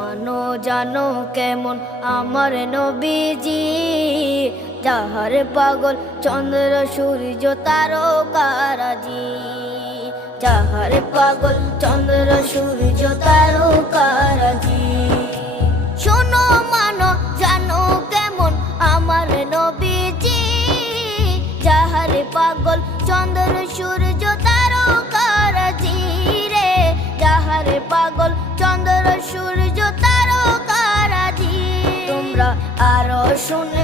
মানো জানো কেমন আমার নবীজি, যাহার পাগল চন্দ্র সূর্য তারকারাজি, যাহার পাগল চন্দ্র সূর্য তারকারাজি। শোনো মানো জানো কেমন আমার নবীজি, যাহার পাগল চন্দ্র সূর্য তারকারাজি রে, যাহার পাগল চন্দ্র সূর্য তারকারাজি। তোমরা আরো শুনে